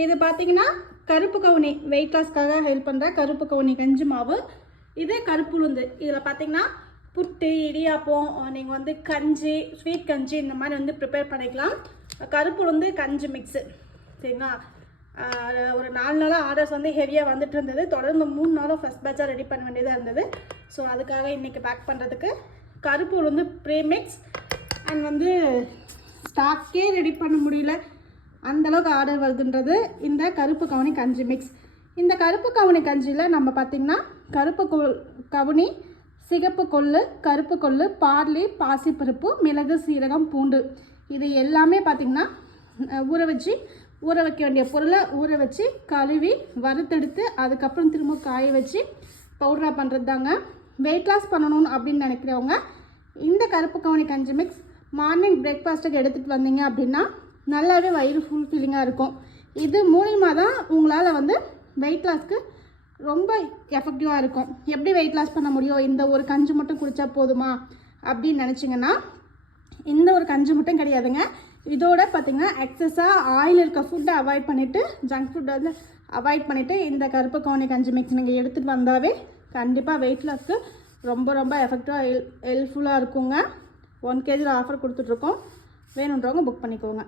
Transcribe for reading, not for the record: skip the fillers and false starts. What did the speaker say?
இது பார்த்தீங்கன்னா கருப்பு கவுனி வெயிட் லாஸ்க்காக ஹெல்ப் பண்ணுற கருப்பு கவுனி கஞ்சி மாவு. இது கருப்பு உளுந்து. இதில் பார்த்தீங்கன்னா புட்டு, இடியாப்பம், நீங்கள் வந்து கஞ்சி, ஸ்வீட் கஞ்சி இந்த மாதிரி வந்து ப்ரிப்பேர் பண்ணிக்கலாம். கருப்பு உளுந்து கஞ்சி மிக்ஸு. சரிங்களா? ஒரு 4 நாளாக ஆர்டர்ஸ் வந்து ஹெவியாக வந்துட்டு இருந்தது. தொடர்ந்து 3 நாளும் ஃபஸ்ட் பேட்சாக ரெடி பண்ண வேண்டியதாக இருந்தது. ஸோ அதுக்காக இன்றைக்கி பேக் பண்ணுறதுக்கு கருப்பு உளுந்து ப்ரீமிக்ஸ் அண்ட் வந்து ஸ்டாக்கே ரெடி பண்ண முடியல, அந்தளவுக்கு ஆர்டர் வருதுன்றது இந்த கருப்பு கவுனி கஞ்சி மிக்ஸ். இந்த கருப்பு கவுனி கஞ்சியில் நம்ம பார்த்திங்கன்னா கருப்பு கவுனி, சிகப்பு கொள்ளு, கருப்பு கொள்ளு, பார்லி, பாசிப்பருப்பு, மிளகு, சீரகம், பூண்டு இது எல்லாமே பார்த்திங்கன்னா ஊற வைக்க வேண்டிய பொருளை ஊற வச்சு கழுவி வறுத்தெடுத்து அதுக்கப்புறம் திரும்ப காய வச்சு பவுடராக பண்ணுறது தாங்க. வெயிட் லாஸ் பண்ணணும் அப்படின்னு நினைக்கிறவங்க இந்த கருப்பு கவுனி கஞ்சி மிக்ஸ் மார்னிங் பிரேக்ஃபாஸ்ட்டுக்கு எடுத்துகிட்டு வந்தீங்க அப்படின்னா நல்லாவே வயிறு ஃபுல்ஃபில்லிங்காக இருக்கும். இது மூலியமாக தான் உங்களால் வந்து வெயிட் லாஸ்க்கு ரொம்ப எஃபெக்டிவாக இருக்கும். எப்படி வெயிட் லாஸ் பண்ண முடியும், இந்த ஒரு கஞ்சி மட்டும் குடித்தா போதுமா அப்படின்னு நினச்சிங்கன்னா இந்த ஒரு கஞ்சி மட்டும் கிடையாதுங்க. இதோட பார்த்திங்கன்னா எக்ஸஸாக ஆயில் இருக்க ஃபுட்டை அவாய்ட் பண்ணிவிட்டு, ஜங்க் ஃபுட்டை வந்து அவாய்ட் பண்ணிவிட்டு இந்த கருப்பு கவுனி கஞ்சி மிக்ஸ் நீங்கள் எடுத்துகிட்டு வந்தாவே கண்டிப்பாக வெயிட் லாஸ்க்கு ரொம்ப ரொம்ப எஃபெக்டிவாக ஹெல்ப்ஃபுல்லாக இருக்குங்க. 1 kg ஆஃபர் கொடுத்துட்ருக்கோம். வேணுன்றவங்க புக் பண்ணிக்கோங்க.